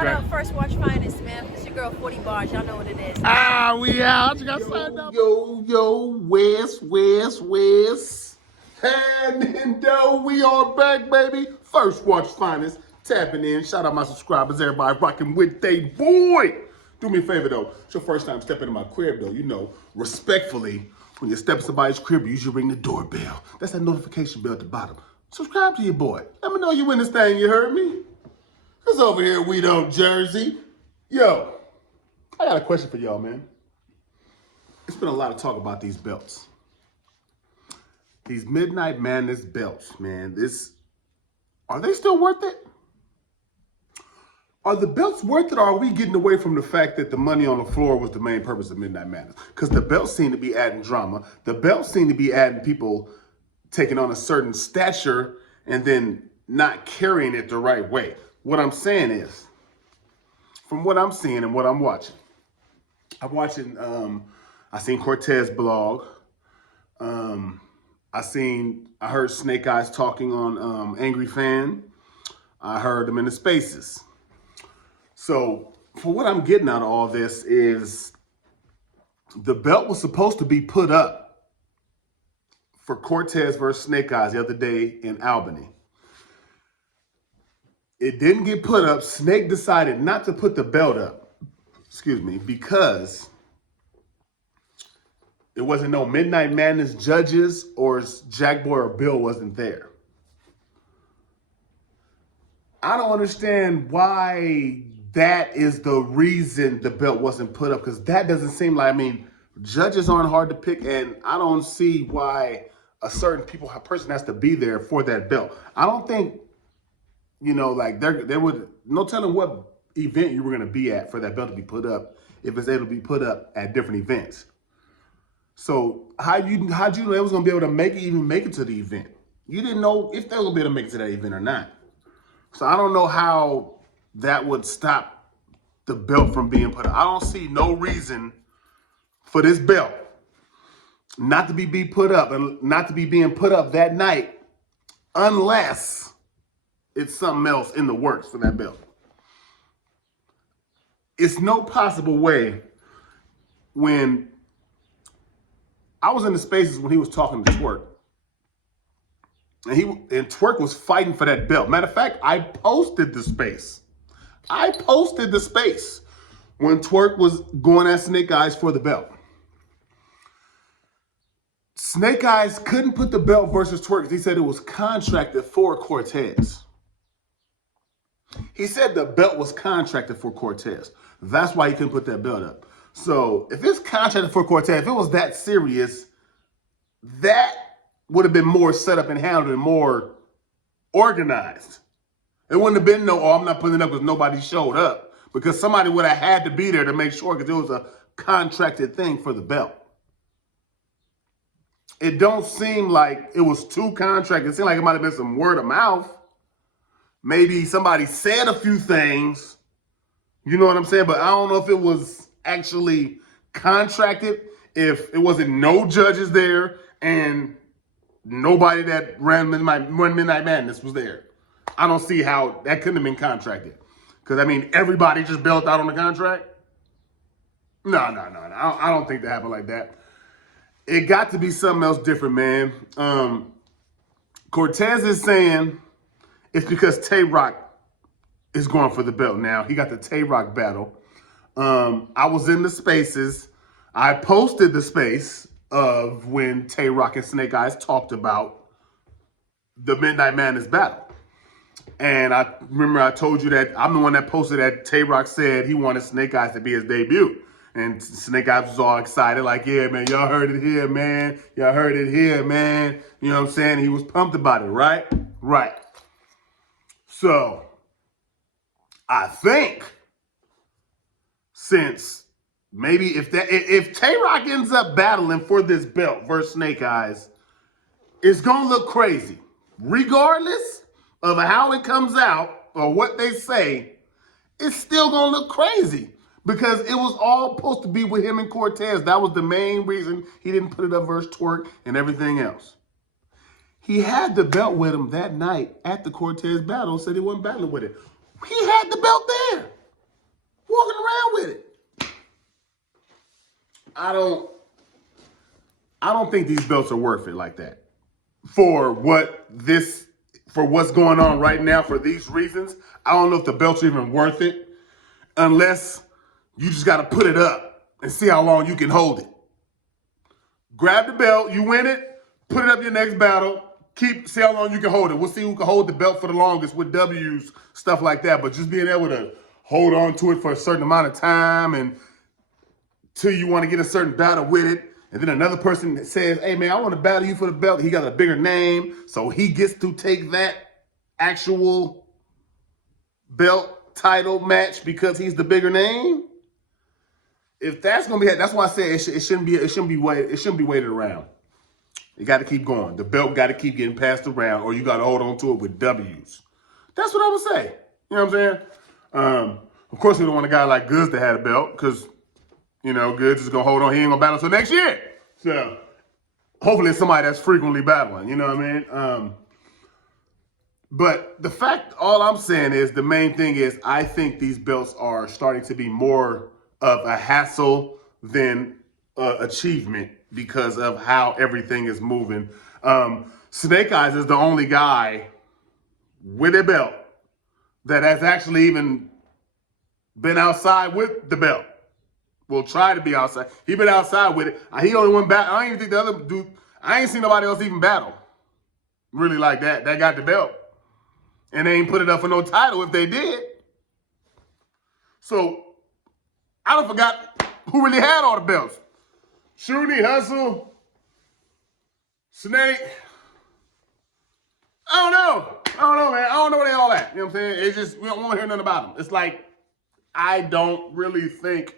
Shout out First Watch Finest, man. It's your girl 40 Barz. Y'all know what it is. Ah, we out. You got signed up. Yo, West. And we are back, baby. First Watch Finest. Tapping in. Shout out my subscribers. Everybody rocking with they boy. Do me a favor, though. It's your first time stepping in my crib, though. You know, respectfully, when you step in somebody's crib, you usually ring the doorbell. That's that notification bell at the bottom. Subscribe to your boy. Let me know you in this thing, you heard me? Because over here, we don't Jersey. Yo, I got a question for y'all, man. It's been a lot of talk about these belts. These Midnight Madness belts, man. Are they still worth it? Are the belts worth it, or are we getting away from the fact that the money on the floor was the main purpose of Midnight Madness? Because the belts seem to be adding drama. The belts seem to be adding people taking on a certain stature and then not carrying it the right way. What I'm saying is, from what I'm seeing and what I'm watching, I seen CORTEZ blog. I heard Snake Eyes talking on Angry Fan. I heard them in the spaces. So for what I'm getting out of all this is the belt was supposed to be put up for CORTEZ versus Snake Eyes the other day in Albany. It didn't get put up. Snake decided not to put the belt up, because it wasn't no Midnight Madness judges or Jack Boy or Bill wasn't there. I don't understand why that is the reason the belt wasn't put up, because that doesn't seem like, judges aren't hard to pick, and I don't see why a person has to be there for that belt. I don't think, there would, no telling what event you were going to be at for that belt to be put up if it's able to be put up at different events. So how'd you know it was going to be able to make it to the event? You didn't know if they were going to be able to make it to that event or not. So I don't know how that would stop the belt from being put up. I don't see no reason for this belt not to be put up and not to be being put up that night unless it's something else in the works for that belt. It's no possible way. When I was in the spaces when he was talking to Twerk, and Twerk was fighting for that belt. Matter of fact, I posted the space when Twerk was going at Snake Eyes for the belt. Snake Eyes couldn't put the belt versus Twerk because he said it was contracted for CORTEZ. He said the belt was contracted for CORTEZ. That's why he couldn't put that belt up. So if it's contracted for CORTEZ, if it was that serious, that would have been more set up and handled and more organized. It wouldn't have been I'm not putting it up because nobody showed up, because somebody would have had to be there to make sure, because it was a contracted thing for the belt. It don't seem like it was too contracted. It seemed like it might have been some word of mouth. Maybe somebody said a few things, you know what I'm saying? But I don't know if it was actually contracted, if it wasn't no judges there and nobody that ran Midnight Madness was there. I don't see how that couldn't have been contracted. Because, everybody just bailed out on the contract? No. I don't think that happened like that. It got to be something else different, man. CORTEZ is saying it's because TAYROC is going for the belt now. He got the TAYROC battle. I was in the spaces. I posted the space of when TAYROC and Snake Eyes talked about the Midnight Madness battle. And I remember I told you that I'm the one that posted that TAYROC said he wanted Snake Eyes to be his debut. And Snake Eyes was all excited, like, yeah, man, y'all heard it here, man. Y'all heard it here, man. You know what I'm saying? He was pumped about it, right? Right. So I think since maybe if TAYROC ends up battling for this belt versus Snake Eyes, it's going to look crazy. Regardless of how it comes out or what they say, it's still going to look crazy because it was all supposed to be with him and CORTEZ. That was the main reason he didn't put it up versus Twerk and everything else. He had the belt with him that night at the CORTEZ battle, said he wasn't battling with it. He had the belt there. I don't think these belts are worth it like that. For what's going on right now, for these reasons, I don't know if the belts are even worth it unless you just got to put it up and see how long you can hold it. Grab the belt, you win it, put it up your next battle, see how long you can hold it. We'll see who can hold the belt for the longest with W's, stuff like that. But just being able to hold on to it for a certain amount of time and till you want to get a certain battle with it. And then another person says, hey, man, I want to battle you for the belt. He got a bigger name, so he gets to take that actual belt title match because he's the bigger name. If that's gonna be, that's why I say it shouldn't be waited around. You got to keep going. The belt got to keep getting passed around, or you got to hold on to it with W's. That's what I would say. You know what I'm saying? Of course, we don't want a guy like Goods to have a belt because, you know, Goods is gonna hold on. He ain't gonna battle until next year. So hopefully, it's somebody that's frequently battling. You know what I mean? But the fact, all I'm saying is, the main thing is, I think these belts are starting to be more of a hassle than achievement because of how everything is moving. Snake Eyes is the only guy with a belt that has actually even been outside with the belt. Will try to be outside. He been outside with it. He only went back. I don't even think the other dude, I ain't seen nobody else even battle really like that got the belt. And they ain't put it up for no title if they did. So I don't forgot who really had all the belts. Shooty, Hustle, Snake. I don't know, man. I don't know where they all at. You know what I'm saying? It's just, we don't want to hear nothing about them. It's like, I don't really think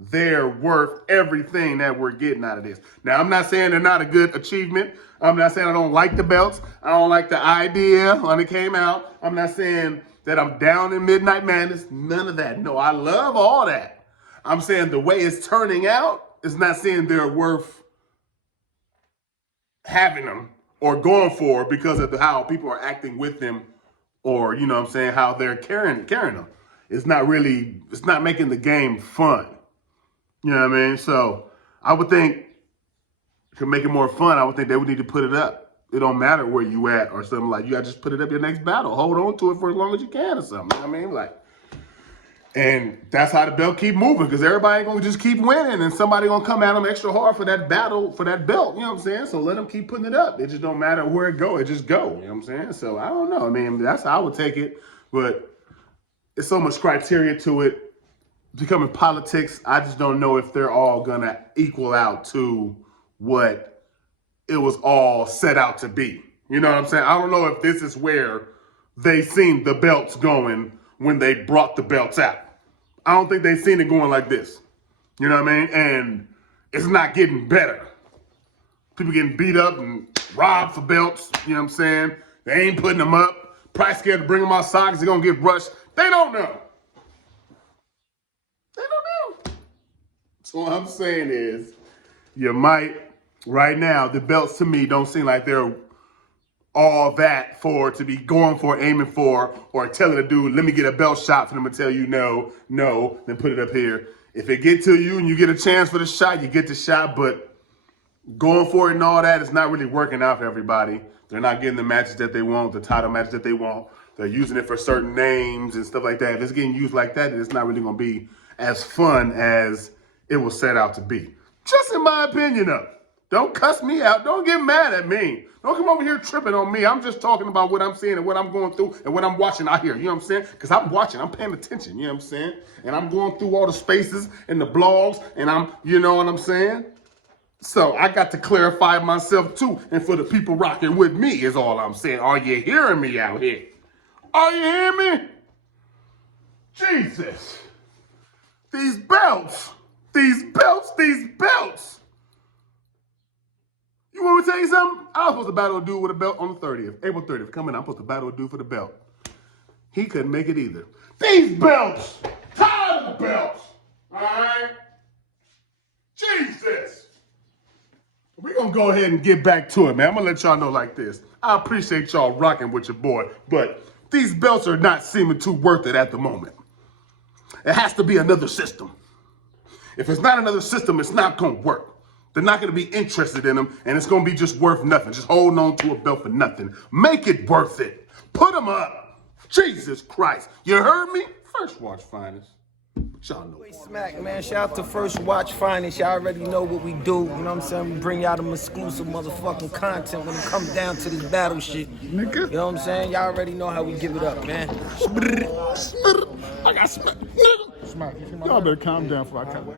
they're worth everything that we're getting out of this. Now, I'm not saying they're not a good achievement. I'm not saying I don't like the belts. I don't like the idea when it came out. I'm not saying that I'm down in Midnight Madness. None of that. No, I love all that. I'm saying the way it's turning out is not saying they're worth having them or going for because of how people are acting with them, or, you know what I'm saying, how they're carrying them. It's not making the game fun. You know what I mean? So I would think to make it more fun, I would think they would need to put it up. It don't matter where you at or something, like you got to just put it up your next battle. Hold on to it for as long as you can or something. You know what I mean? Like, and that's how the belt keep moving, because everybody ain't gonna just keep winning and somebody gonna come at them extra hard for that battle, for that belt. You know what I'm saying? So let them keep putting it up. It just don't matter where it go. It just go. You know what I'm saying? So I don't know. I mean, that's how I would take it. But it's so much criteria to it. Becoming politics, I just don't know if they're all gonna equal out to what it was all set out to be. You know what I'm saying? I don't know if this is where they seen the belts going when they brought the belts out. I don't think they seen it going like this. You know what I mean? And it's not getting better. People getting beat up and robbed for belts. You know what I'm saying? They ain't putting them up. Probably scared to bring them outside because they're going to get rushed. They don't know. They don't know. So what I'm saying is, you might, right now, the belts to me don't seem like they're all that for to be going for, aiming for, or telling a dude, let me get a belt shot for them to tell you no, then put it up here. If it get to you and you get a chance for the shot, you get the shot, but going for it and all that is not really working out for everybody. They're not getting the matches that they want, the title matches that they want. They're using it for certain names and stuff like that. If it's getting used like that, it's not really going to be as fun as it was set out to be. Just in my opinion, though. Don't cuss me out. Don't get mad at me. Don't come over here tripping on me. I'm just talking about what I'm seeing and what I'm going through and what I'm watching out here. You know what I'm saying? Because I'm watching. I'm paying attention. You know what I'm saying? And I'm going through all the spaces and the blogs, and you know what I'm saying? So I got to clarify myself too. And for the people rocking with me is all I'm saying. Are you hearing me out here? Are you hearing me? Jesus. These belts. You want me to tell you something? I was supposed to battle a dude with a belt on the 30th. April 30th. Coming up, I'm supposed to battle a dude for the belt. He couldn't make it either. These belts! Tired of the belts! Alright? Jesus! We're going to go ahead and get back to it, man. I'm going to let y'all know like this. I appreciate y'all rocking with your boy, but these belts are not seeming too worth it at the moment. It has to be another system. If it's not another system, it's not gonna work. They're not gonna be interested in them, and it's gonna be just worth nothing. Just holding on to a belt for nothing. Make it worth it. Put them up. Jesus Christ. You heard me? First Watch Finest. Y'all know. Smack, man. Shout out to First Watch Finest. Y'all already know what we do. You know what I'm saying? We bring y'all them exclusive motherfucking content when it comes down to this battle shit. Nigga. You know what I'm saying? Y'all already know how we give it up, man. I got smacked. Nigga. Smack. Y'all better calm down before I come.